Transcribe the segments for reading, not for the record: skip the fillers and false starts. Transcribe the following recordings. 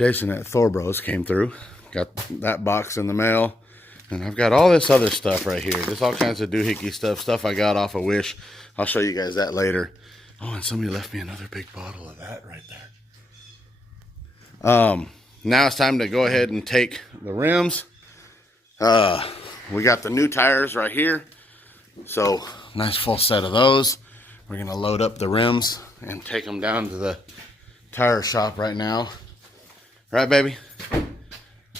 Jason at Thor Bros came through. Got that box in the mail. And I've got all this other stuff right here. There's all kinds of doohickey stuff I got off of Wish. I'll show you guys that later. Oh, and somebody left me another big bottle of that right there. Now it's time to go ahead and take the rims. We got the new tires right here. So, nice full set of those. We're going to load up the rims and take them down to the tire shop right now. Right, baby?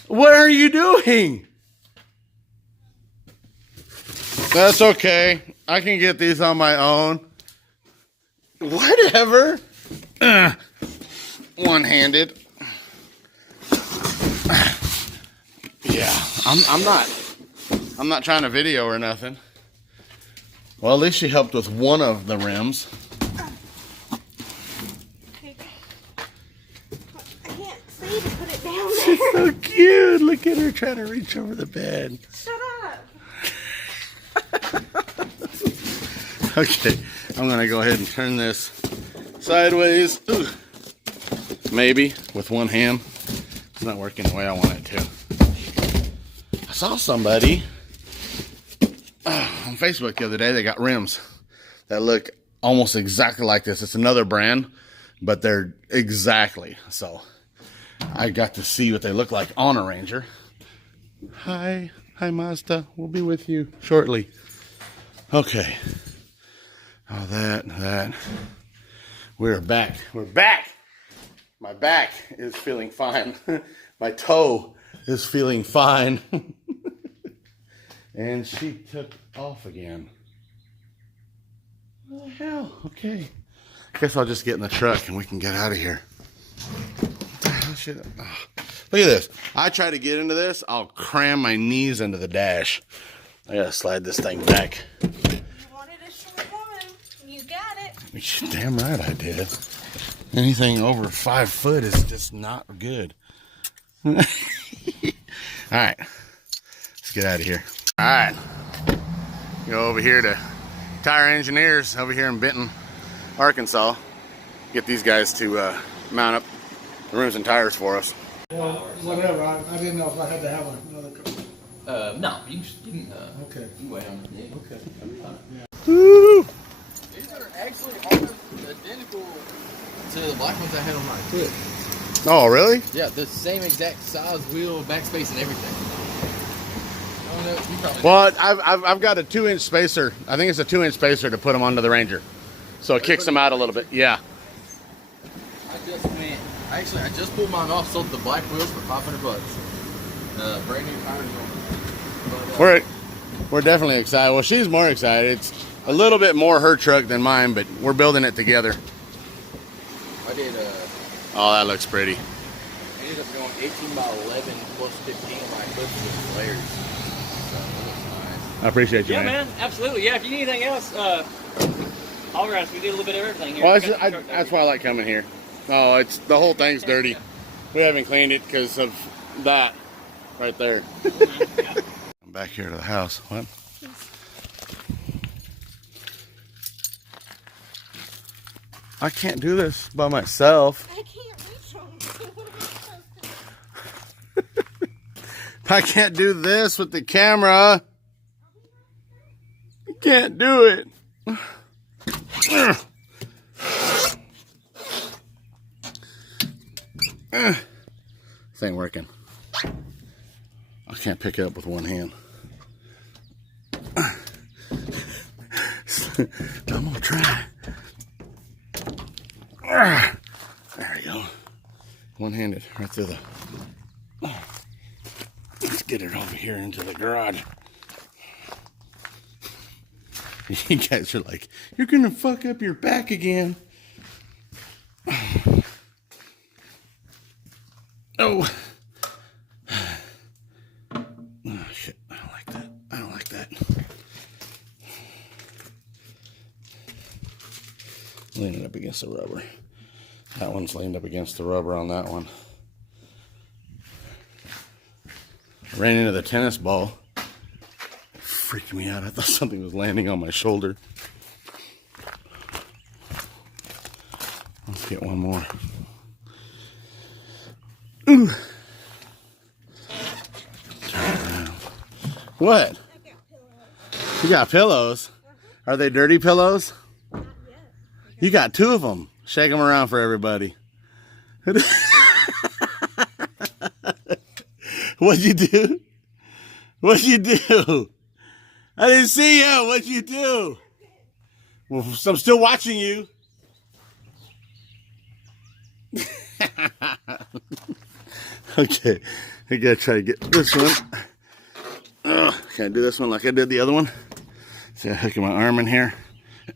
What are you doing? That's okay. I can get these on my own. Whatever. One-handed. Yeah, I'm not trying to video or nothing. Well, at least she helped with one of the rims. I can't see to put it down there. She's so cute. Look at her trying to reach over the bed. Shut up. Okay, I'm gonna go ahead and turn this sideways. Ooh. Maybe with one hand. It's not working the way I want it to. I saw somebody on Facebook the other day. They got rims that look almost exactly like this. It's another brand, but they're exactly. So I got to see what they look like on a Ranger. Hi Mazda. We'll be with you shortly. Okay. Oh, that. We're back. We're back. My back is feeling fine. My toe is feeling fine. And she took off again. What the hell? Okay. Guess I'll just get in the truck and we can get out of here. What the hell should I... Oh. Look at this. I try to get into this, I'll cram my knees into the dash. I gotta slide this thing back. You wanted a short woman. You got it. You're damn right I did. Anything over 5 foot is just not good. All right. Let's get out of here. All right. Go over here to Tire Engineers over here in Benton, Arkansas. Get these guys to mount up the rims and tires for us. Well, whatever. I didn't know if I had to have another car. No, you can, Okay. you can wait on it. Okay. Yeah. Woo! These are actually almost identical to the black ones I had on my foot. Oh, really? Yeah, the same exact size, wheel, backspace, and everything. I don't know, you probably Well, I've got a 2-inch spacer. I think it's a 2-inch spacer to put them onto the Ranger. So it kicks them out a little bit. Yeah. I just pulled mine off, sold the black wheels for $500. Brand new tires on. But, We're definitely excited. Well, she's more excited. It's a little bit more her truck than mine, but we're building it together. I did, Oh, that looks pretty. I ended up going 18 by 11 plus 15 by clips with flares. So it looks nice. I appreciate you, Yeah, man. man, absolutely. Yeah, if you need anything else, holler at us. We do a little bit of everything here. Well, We got the truck that's why I like coming here. Oh, it's the whole thing's dirty. We haven't cleaned it because of that right there. I'm back here to the house. What? I can't do this by myself. I can't reach them. What am I supposed to do? I can't do this with the camera. I can't do it. This ain't working. I can't pick it up with one hand. I'm gonna try. There we go. One-handed right through the... Let's get it over here into the garage. You guys are like, you're gonna fuck up your back again. Oh. Oh, shit. I don't like that. I don't like that. Leaning up against the rubber. That one's leaned up against the rubber on that one. Ran into the tennis ball. It freaked me out. I thought something was landing on my shoulder. Let's get one more. Ooh. What? You got pillows? Are they dirty pillows? You got 2 of them. Shake them around for everybody. What'd you do? What'd you do? I didn't see you. What'd you do? Well, I'm still watching you. Okay, I gotta try to get this one. Can I do this one like I did the other one? So I hook my arm in here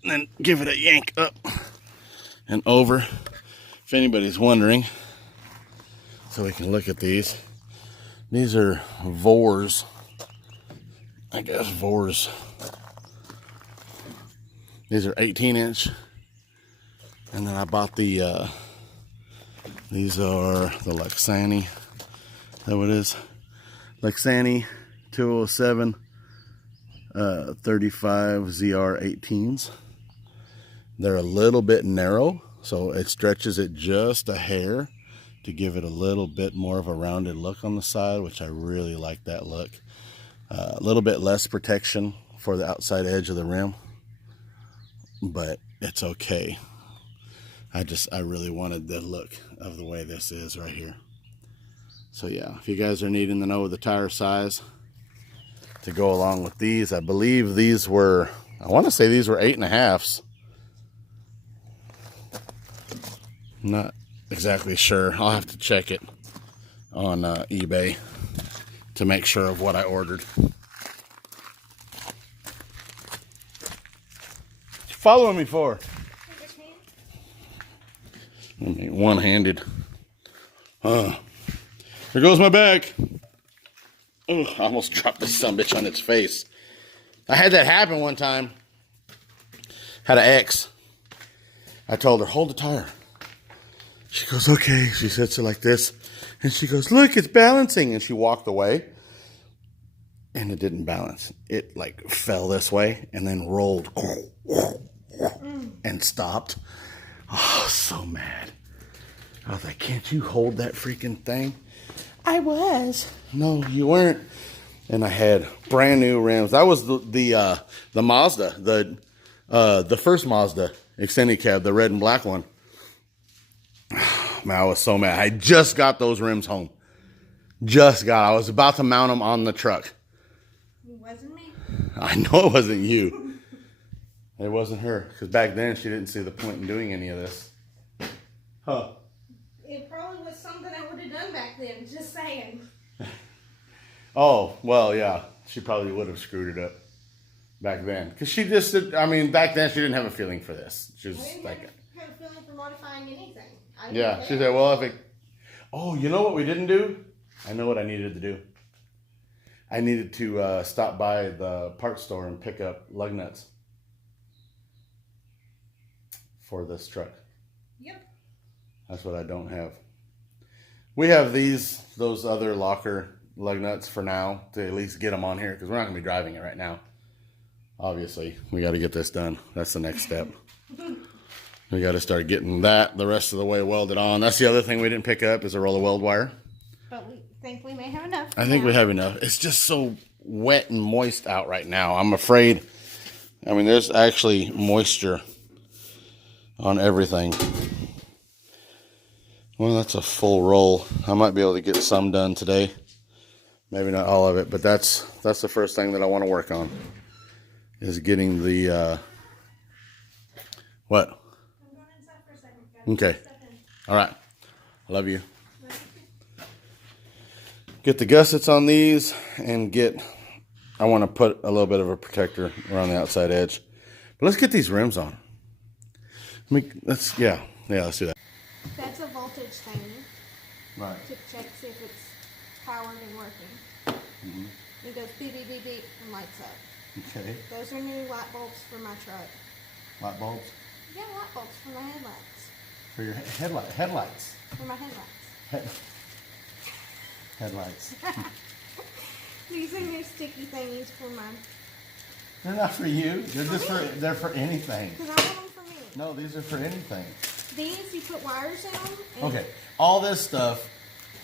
and then give it a yank up and over. If anybody's wondering, so we can look at these. These are Vors. I guess Vors. These are 18-inch. And then I bought the, these are the Lexani. Is that what it is? Lexani 207 35 ZR 18s. They're a little bit narrow, so it stretches it just a hair to give it a little bit more of a rounded look on the side, which I really like that look. A little bit less protection for the outside edge of the rim, but it's okay. I really wanted the look of the way this is right here. So yeah, if you guys are needing to know the tire size to go along with these, I believe these were, I want to say these were 8.5s. Not exactly sure. I'll have to check it on eBay to make sure of what I ordered. What you following me for? One-handed. There goes my bag. Oh, I almost dropped this sumbitch on its face. I had that happen one time. Had an ex. I told her, hold the tire. She goes, okay. She sits it like this. And she goes, look, it's balancing. And she walked away. And it didn't balance. It like fell this way and then rolled and stopped. Oh, so mad. I was like, can't you hold that freaking thing? I was. No, you weren't. And I had brand new rims. That was the Mazda, the first Mazda extended cab, the red and black one. Man, I was so mad. I just got those rims home. I was about to mount them on the truck. It wasn't me. I know it wasn't you. It wasn't her, because back then she didn't see the point in doing any of this. Huh. It probably was something I would have done back then, just saying. Oh, well, yeah. She probably would have screwed it up back then. Because she just did, I mean, back then she didn't have a feeling for this. She was I didn't like, have a feeling for modifying anything. yeah, she said, well, if it, oh, you know what we didn't do? I know what I needed to do. I needed to stop by the parts store and pick up lug nuts for this truck. Yep. That's what I don't have. We have those other locker lug nuts for now to at least get them on here because we're not going to be driving it right now. Obviously, we got to get this done. That's the next step. We got to start getting that the rest of the way welded on. That's the other thing we didn't pick up is a roll of weld wire. But we think we may have enough. I think we have enough. It's just so wet and moist out right now. I'm afraid. I mean, there's actually moisture on everything. Well, that's a full roll. I might be able to get some done today. Maybe not all of it, but that's the first thing that I want to work on is getting the what? I'm going inside for a second. Okay. All right. I love you. Get the gussets on these and I want to put a little bit of a protector around the outside edge. But let's get these rims on. Let's do that. That's a voltage thing Right. to check, see if it's powered and working. Mm-hmm. It goes beep, beep, beep, beep, and lights up. Okay. Those are new light bulbs for my truck. Light bulbs Yeah, light bulbs for my headlights. for your headlights. For my headlights. Headlights. These are new sticky thingies for mine. They're not for you. They're just they're for anything. Because I want them for me. No, these are for anything. These, you put wires in them. And Okay. All this stuff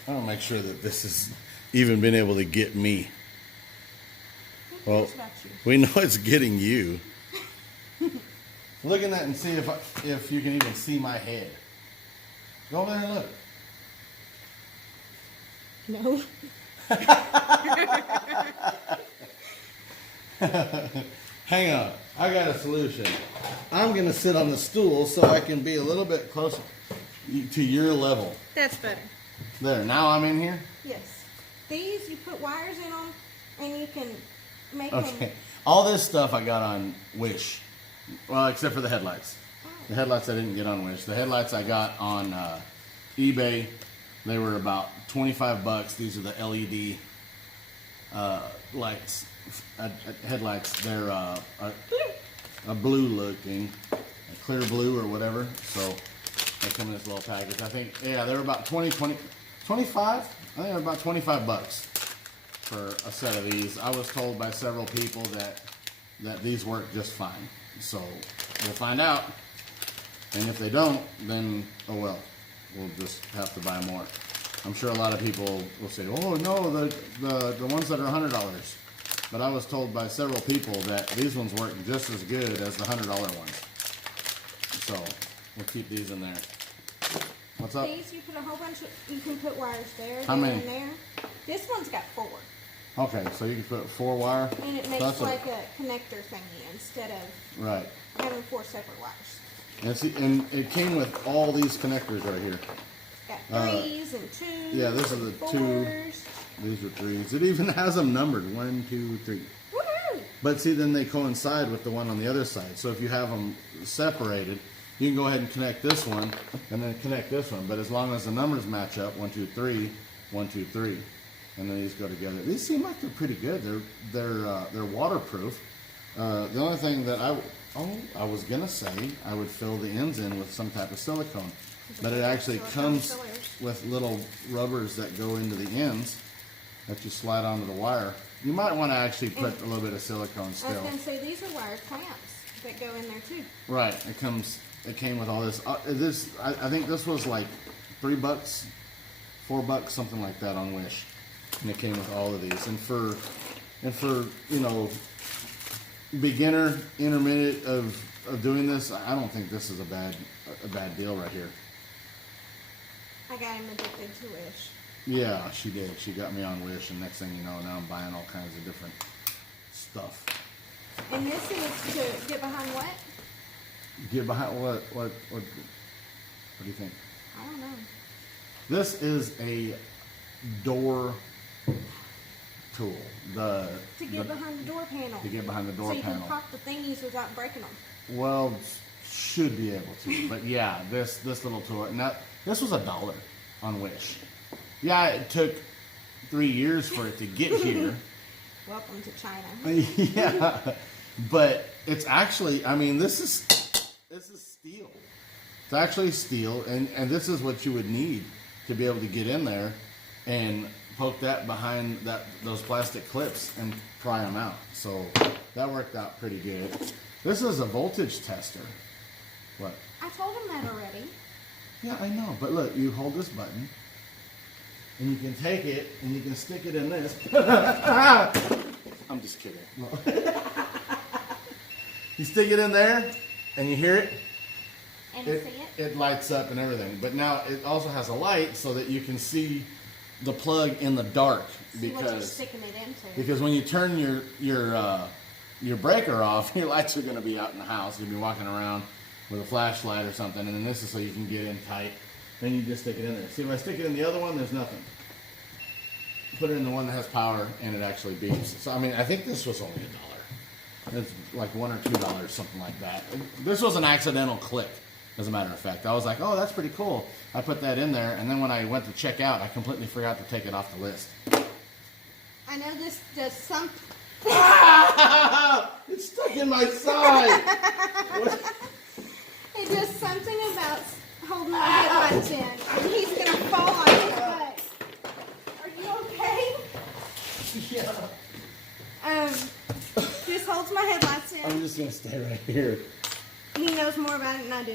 I want to make sure that this has even been able to get me. Well, cares about you? we know it's getting you. Look at that and see if you can even see my head. Go over there and look. No. Hang on, I got a solution. I'm gonna sit on the stool so I can be a little bit closer to your level. That's better. There, now I'm in here. Yes. These you put wires in them, and you can make Okay. them. All this stuff I got on Wish. Well, except for the headlights. The headlights I didn't get on Wish. The headlights I got on eBay. They were about $25. These are the LED lights, headlights. They're a blue looking, a clear blue or whatever. So they come in this little package. I think, yeah, they were about 25. I think they were about $25 for a set of these. I was told by several people that these work just fine. So we'll find out. And if they don't, then oh well. We'll just have to buy more. I'm sure a lot of people will say, "Oh no, the ones that are $100." But I was told by several people that these ones work just as good as the $100 ones. So we'll keep these in there. What's up? These you put a whole bunch of. You can put wires there, How there, many? and there. This one's got 4, Okay, so you can put 4 wire. and it So makes that's like a connector thingy instead of right. having 4 separate wires. And see, and it came with all these connectors right here. Got 3s and 2s. Yeah, this is the 2. 4s. These are 3s. It even has them numbered 1, 2, 3. Woohoo! But see, then they coincide with the one on the other side. So if you have them separated, you can go ahead and connect this one and then connect this one. But as long as the numbers match up, 1, 2, 3, 1, 2, 3, and then these go together. These seem like they're pretty good. They're waterproof. The only thing that I was gonna say I would fill the ends in with some type of silicone, but it actually Silicone comes fillers. with little rubbers that go into the ends that you slide onto the wire. You might want to actually put a little bit of silicone I was still. going to say, these are wire clamps that go in there too. Right. It came with all this. I think this was like $3, $4, something like that on Wish, and it came with all of these. And for beginner, intermediate of doing this, I don't think this is a bad deal right here. I got him addicted to Wish. Yeah, she did. She got me on Wish, and next thing you know, now I'm buying all kinds of different stuff. And this is to get behind what? Get behind what do you think? I don't know. This is a door tool. To get behind the door panel. To get behind the door so you panel. can pop the thingies without breaking them. Well, should be able to. But yeah, this little tool. Now, this was $1 on Wish. Yeah, it took 3 years for it to get here. Welcome to China. Yeah, but it's actually, I mean, this is steel. It's actually steel, and this is what you would need to be able to get in there and poke that behind those plastic clips and pry them out. So that worked out pretty good. This is a voltage tester. What? I told him that already. Yeah, I know, but look, you hold this button, and you can take it, and you can stick it in this. I'm just kidding. No. You stick it in there, and you hear it. And see it? It lights up and everything. But now it also has a light so that you can see the plug in the dark. See what you're sticking it into. Because when you turn your breaker off, your lights are going to be out in the house. You'll be walking around with a flashlight or something, and then this is so you can get in tight. Then you just stick it in there. See, if I stick it in the other one, there's nothing. Put it in the one that has power, and it actually beeps. So, I mean, I think this was only $1. It's like $1 or $2, something like that. This was an accidental click, as a matter of fact. I was like, oh, that's pretty cool. I put that in there, and then when I went to check out, I completely forgot to take it off the list. I know this does some. It's stuck in my side. It does something about holding the headlights in, and he's gonna fall on his butt. Are you okay? Yeah. This holds my headlights in. I'm just gonna stay right here. He knows more about it than I do.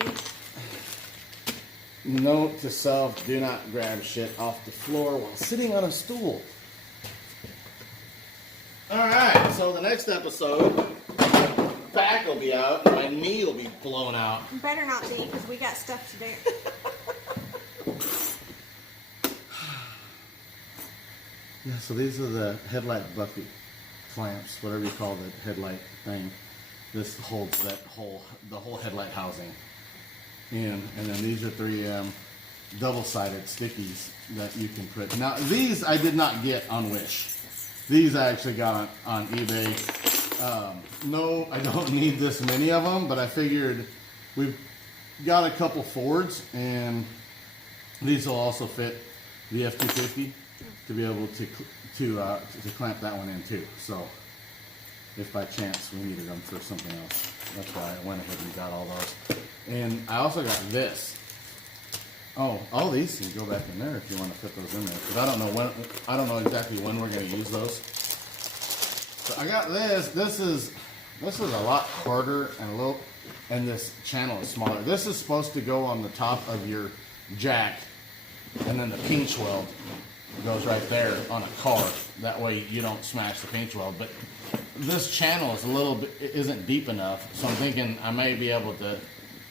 Note to self, do not grab shit off the floor while sitting on a stool. Alright, so the next episode, back will be out, my knee will be blown out. Better not be, because we got stuff to do. Yeah, so these are the headlight bucket clamps, whatever you call the headlight thing. This holds the whole headlight housing in, and then these are 3M double-sided stickies that you can put. Now these I did not get on Wish. These I actually got on eBay. No, I don't need this many of them, but I figured we've got a couple Fords, and these will also fit the F-250 to be able to clamp that one in too. So if by chance we needed them for something else, that's why I went ahead and got all those. And I also got this. Oh, all these can go back in there if you want to put those in there. But I don't know when. I don't know exactly when we're going to use those. So I got this. This is a lot harder and this channel is smaller. This is supposed to go on the top of your jack, and then the pinch weld goes right there on a car. That way you don't smash the pinch weld. But this channel is isn't deep enough, so I'm thinking I may be able to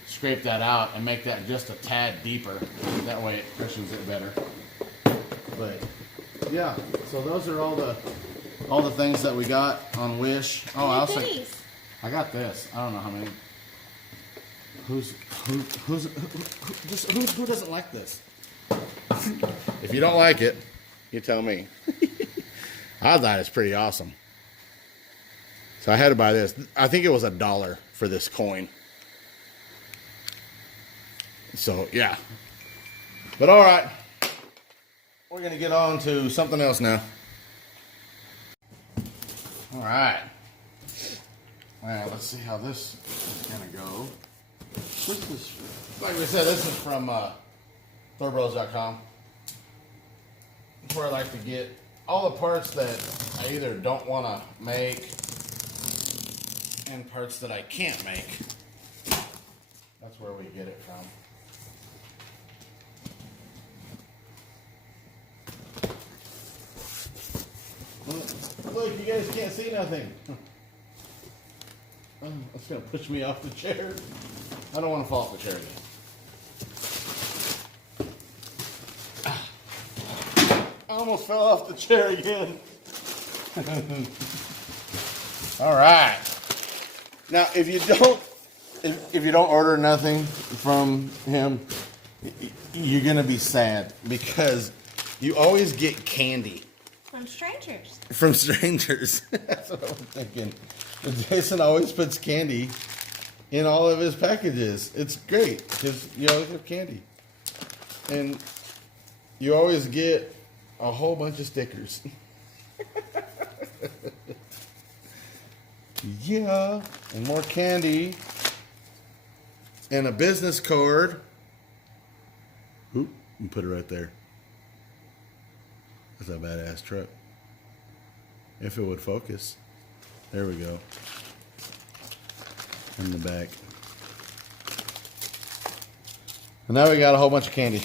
scrape that out and make that just a tad deeper. That way it cushions it better. But yeah, so those are all the things that we got on Wish. Oh, I got this. I don't know how many. Who doesn't like this? If you don't like it, you tell me. I thought it's pretty awesome. So I had to buy this. I think it was $1 for this coin. So yeah. But all right, we're gonna get on to something else now. All right. Well, let's see how this is gonna go. Like we said, this is from ThorBros.com. It's where I like to get all the parts that I either don't want to make and parts that I can't make. That's where we get it from. Look, you guys can't see nothing. Oh, that's going to push me off the chair. I don't want to fall off the chair again. I almost fell off the chair again. All right. Now, if you don't order nothing from him, you're going to be sad because you always get candy. From strangers. From strangers. That's what I'm thinking. But Jason always puts candy in all of his packages. It's great because you always have candy. And you always get a whole bunch of stickers. Yeah. And more candy. And a business card. Oop, and put it right there. That's a badass truck. If it would focus. There we go. In the back. And now we got a whole bunch of candy.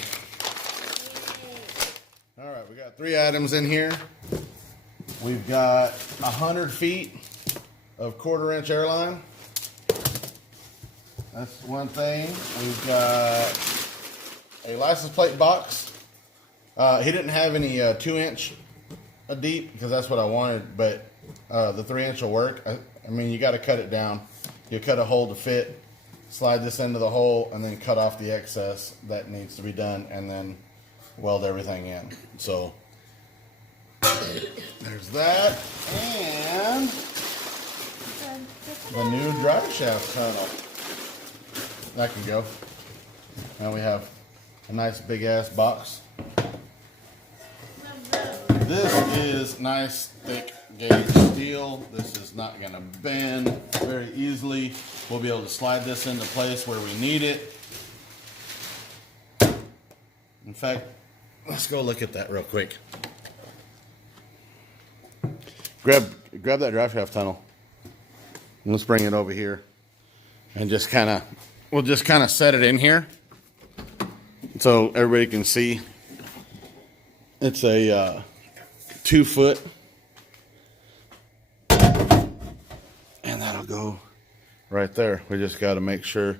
Alright, we got 3 items in here. We've got 100 feet of 1/4-inch airline. That's one thing. We've got a license plate box. He didn't have any 2-inch deep because that's what I wanted, but the 3-inch will work. I mean, you got to cut it down. You cut a hole to fit, slide this into the hole, and then cut off the excess that needs to be done, and then weld everything in. So there's that, and the new drive shaft tunnel. That can go. Now we have a nice big ass box. This is nice thick gauge steel. This is not going to bend very easily. We'll be able to slide this into place where we need it. In fact, let's go look at that real quick. Grab that drive shaft tunnel. And let's bring it over here and we'll just kind of set it in here so everybody can see, it's a 2 foot, and that'll go right there. We just got to make sure.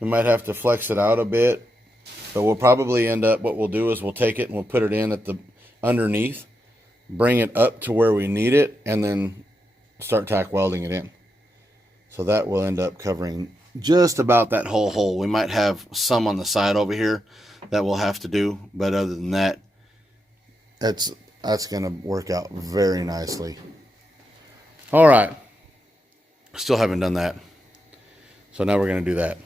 We might have to flex it out a bit, but we'll probably end up, what we'll do is we'll take it and we'll put it in at the underneath, bring it up to where we need it, and then start tack welding it in. So that will end up covering just about that whole hole. We might have some on the side over here that we'll have to do, but other than that, that's going to work out very nicely. All right. Still haven't done that. So now we're going to do that.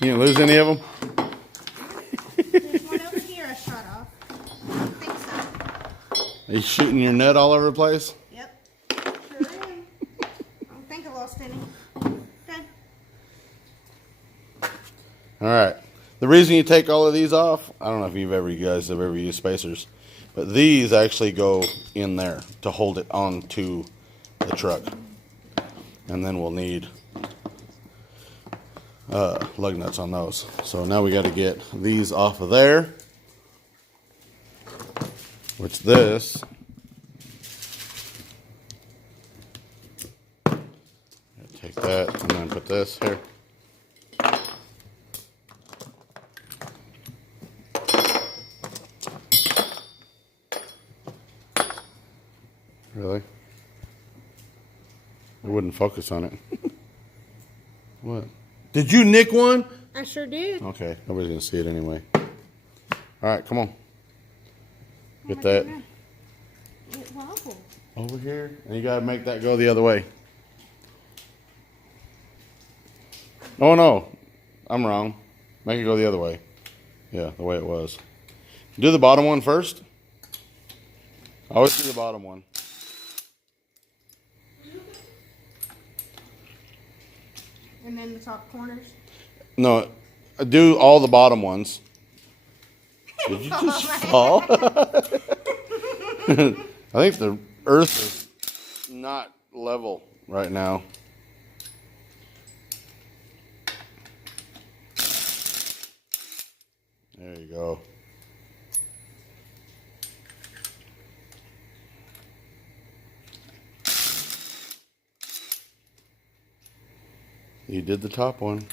You didn't lose any of them? There's one over here I shot off. I think so. Are you shooting your nut all over the place? Yep. Sure am. I don't think I lost any. Okay. All right. The reason you take all of these off, I don't know if you guys have ever used spacers, but these actually go in there to hold it onto the truck. And then we'll need lug nuts on those. So now we got to get these off of there, which this take that and then put this here. Really? It wouldn't focus on it. What? Did you nick one? I sure did. Okay, nobody's gonna see it anyway. All right, come on. Get that It wobbled. over here, and you gotta make that go the other way. Oh no, I'm wrong. Make it go the other way. Yeah, the way it was. Do the bottom one first. Always do the bottom one. And then the top corners. No, do all the bottom ones. Did you just fall? I think the earth is not level right now. There you go. You did the top one.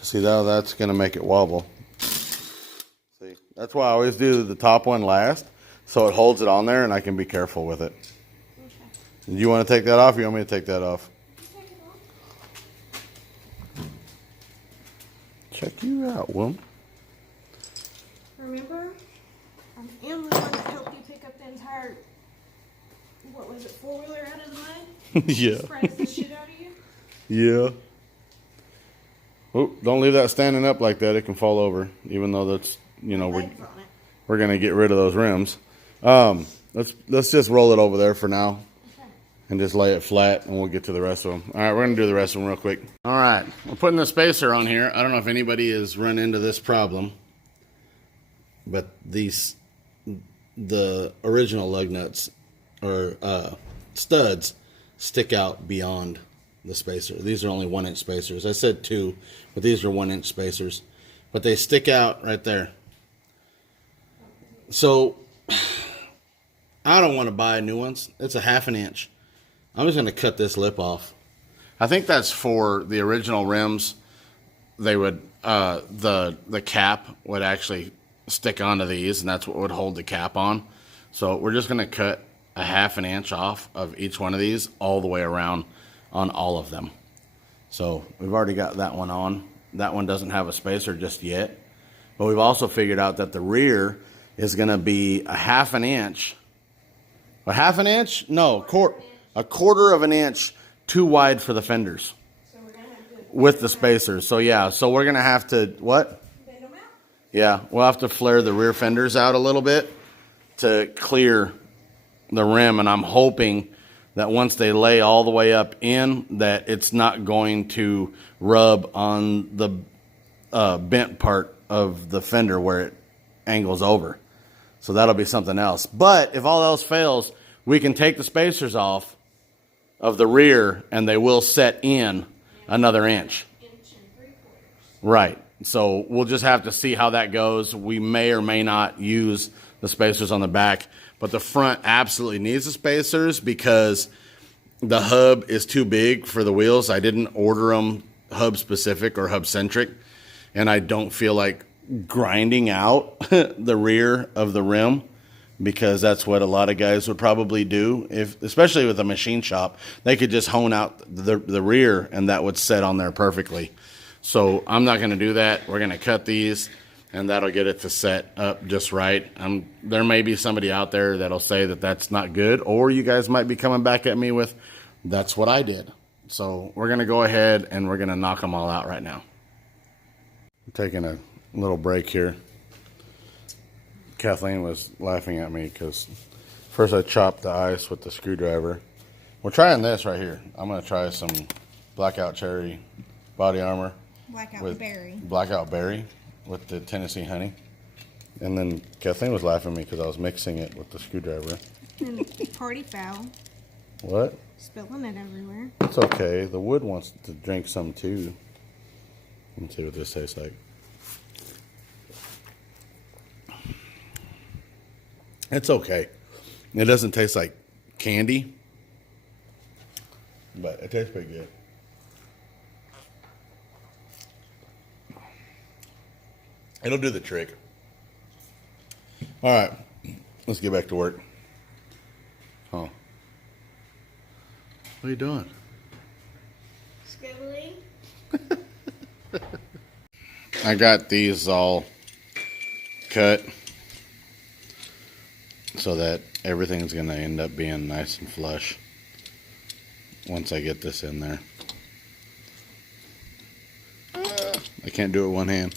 See, now that's going to make it wobble. See, that's why I always do the top one last, so it holds it on there and I can be careful with it. Okay. Do you want to take that off or you want me to take that off? Take it off. Check you out, woman. Remember, I am the one that helped you pick up the entire, what was it, 4-wheeler out of the mud? Yeah. Surprised the shit out of you? Yeah. Oh, don't leave that standing up like that. It can fall over, even though that's, you know, Legs on it. we're going to get rid of those rims. Let's just roll it over there for now. Okay. And just lay it flat, and we'll get to the rest of them. All right, we're going to do the rest of them real quick. All right, we're putting the spacer on here. I don't know if anybody has run into this problem, but the original lug nuts or studs stick out beyond the spacer. These are only 1-inch spacers. I said 2, but these are 1-inch spacers. But they stick out right there. So I don't want to buy new ones. It's a 1/2 inch. I'm just going to cut this lip off. I think that's for the original rims. They would the cap would actually stick onto these, and that's what would hold the cap on. So we're just going to cut a 1/2 inch off of each one of these all the way around on all of them. So we've already got that one on. That one doesn't have a spacer just yet. But we've also figured out that the rear is going to be a 1/2 inch. A 1/2 inch? No, a 1/4 of an inch too wide for the fenders. So we're going to have to With the spacers. So yeah, so we're going to have to, what? bend them out. Yeah, we'll have to flare the rear fenders out a little bit to clear the rim, and I'm hoping that once they lay all the way up in, that it's not going to rub on the bent part of the fender where it angles over. So that'll be something else. But if all else fails, we can take the spacers off of the rear and they will set in another inch. Right. So we'll just have to see how that goes. We may or may not use the spacers on the back, but the front absolutely needs the spacers because the hub is too big for the wheels. I didn't order them hub specific or hub centric, and I don't feel like grinding out the rear of the rim because that's what a lot of guys would probably do, if especially with a machine shop. They could just hone out the rear and that would set on there perfectly. So I'm not going to do that. We're going to cut these and that'll get it to set up just right. There may be somebody out there that'll say that that's not good, or you guys might be coming back at me with, that's what I did. So we're going to go ahead and we're going to knock them all out right now. I'm taking a little break here. Kathleen was laughing at me because first I chopped the ice with the screwdriver. We're trying this right here. I'm going to try some Blackout Cherry body armor. Blackout Berry with the Tennessee Honey. And then Kathleen was laughing at me because I was mixing it with the screwdriver. Party foul. What? Spilling it everywhere. It's okay. The wood wants to drink some too. Let's see what this tastes like. It's okay. It doesn't taste like candy, but it tastes pretty good. It'll do the trick. All right, let's get back to work. Huh? What are you doing? Scribbling. I got these all cut so that everything's going to end up being nice and flush once I get this in there. I can't do it with one hand.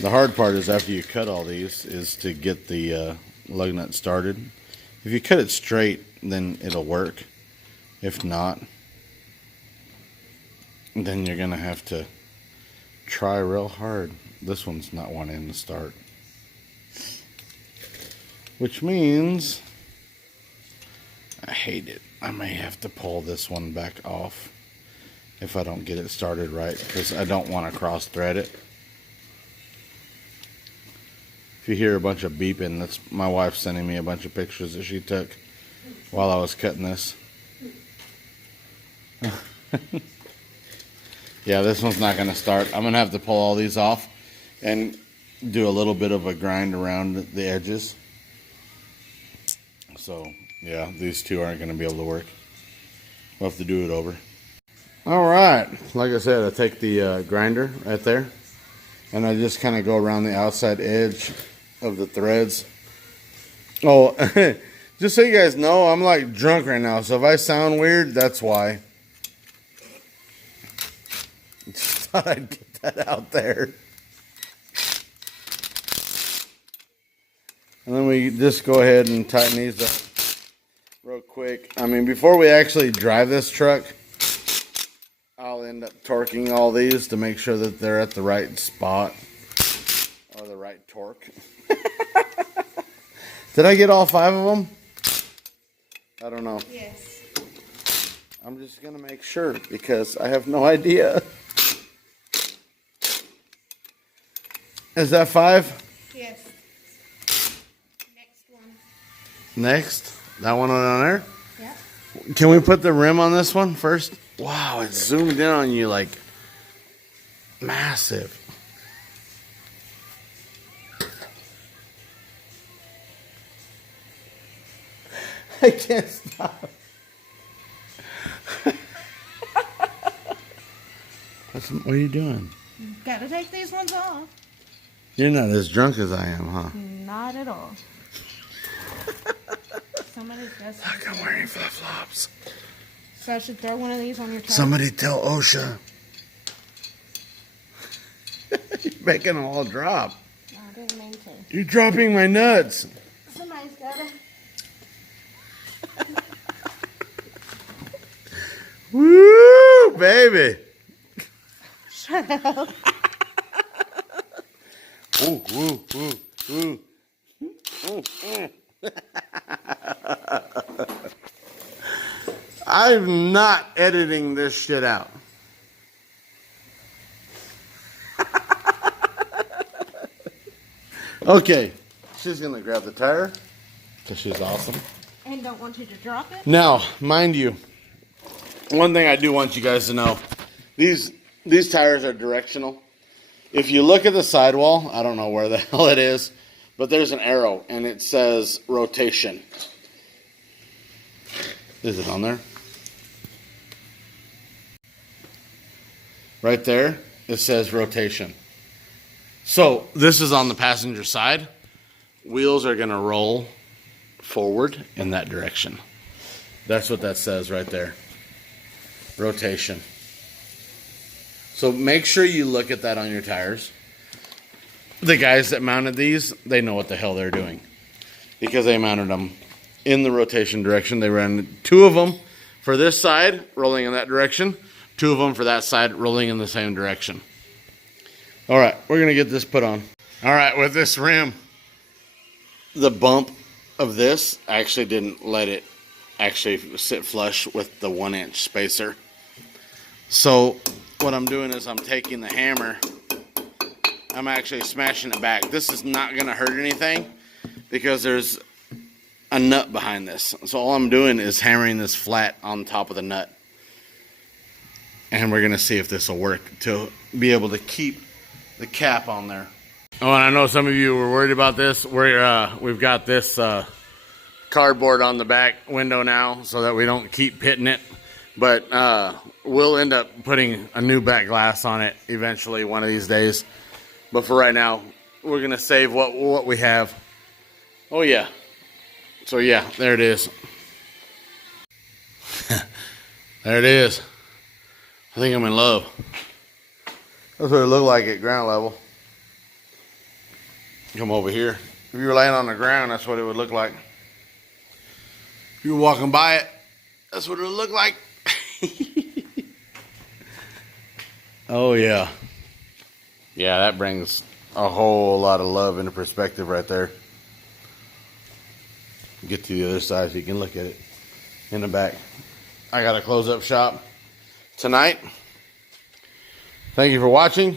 The hard part is after you cut all these is to get the lug nut started. If you cut it straight, then it'll work. If not, then you're going to have to try real hard. This one's not wanting to start. Which means I hate it. I may have to pull this one back off if I don't get it started right, because I don't want to cross thread it. If you hear a bunch of beeping, that's my wife sending me a bunch of pictures that she took while I was cutting this. Yeah, this one's not going to start. I'm going to have to pull all these off and do a little bit of a grind around the edges. So, yeah, these two aren't going to be able to work. We'll have to do it over. All right. Like I said, I take the grinder right there, and I just kind of go around the outside edge of the threads. Oh, just so you guys know, I'm like drunk right now, so if I sound weird, that's why. Just thought I'd get that out there. And then we just go ahead and tighten these up real quick. I mean, before we actually drive this truck, I'll end up torquing all these to make sure that they're at the right spot or the right torque. Did I get all 5 of them? I don't know. Yes. I'm just going to make sure because I have no idea. Is that 5? Yes. Next one. Next? That one on there? Yep. Can we put the rim on this one first? Wow, it zoomed in on you like massive. I can't stop. What are you doing? Gotta take these ones off. You're not as drunk as I am, huh? Not at all. Somebody's dressed. Look, I'm wearing flip-flops. So I should throw one of these on your truck. Somebody tell OSHA. You're making them all drop. I didn't mean to. You're dropping my nuts. Somebody's gotta. Woo, baby. Shut up. Ooh, ooh, ooh, ooh. I'm not editing this shit out. Okay, she's gonna grab the tire because she's awesome. And don't want you to drop it. Now, mind you, one thing I do want you guys to know, these tires are directional. If you look at the sidewall, I don't know where the hell it is, but there's an arrow and it says rotation. Is it on there? Right there, it says rotation. So this is on the passenger side. Wheels are gonna roll forward in that direction. That's what that says right there. Rotation. So make sure you look at that on your tires. The guys that mounted these, they know what the hell they're doing because they mounted them in the rotation direction. They ran 2 of them for this side, rolling in that direction. 2 of them for that side, rolling in the same direction. All right, we're going to get this put on. All right, with this rim, the bump of this actually didn't let it actually sit flush with the 1-inch spacer. So what I'm doing is I'm taking the hammer, I'm actually smashing it back. This is not going to hurt anything because there's a nut behind this. So all I'm doing is hammering this flat on top of the nut. And we're going to see if this will work to be able to keep the cap on there. Oh, and I know some of you were worried about this. We've got this cardboard on the back window now so that we don't keep hitting it. But we'll end up putting a new back glass on it eventually one of these days. But for right now, we're going to save what we have. Oh, yeah. So, yeah, there it is. There it is. I think I'm in love. That's what it looked like at ground level. Come over here. If you were laying on the ground, that's what it would look like. If you were walking by it, that's what it would look like. Oh, yeah. Yeah, that brings a whole lot of love into perspective right there. Get to the other side so you can look at it in the back. I got a close-up shot tonight. Thank you for watching.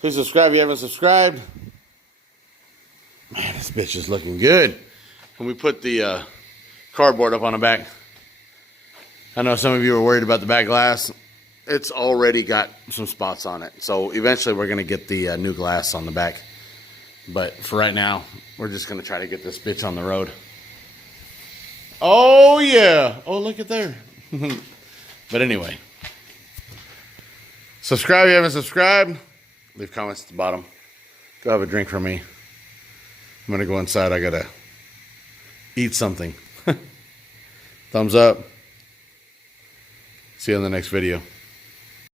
Please subscribe if you haven't subscribed. Man, this bitch is looking good. Can we put the cardboard up on the back? I know some of you were worried about the back glass. It's already got some spots on it. So eventually we're going to get the new glass on the back. But for right now, we're just going to try to get this bitch on the road. Oh, yeah. Oh, look at there. But anyway. Subscribe if you haven't subscribed. Leave comments at the bottom. Go have a drink for me. I'm going to go inside. I got to eat something. Thumbs up. See you in the next video.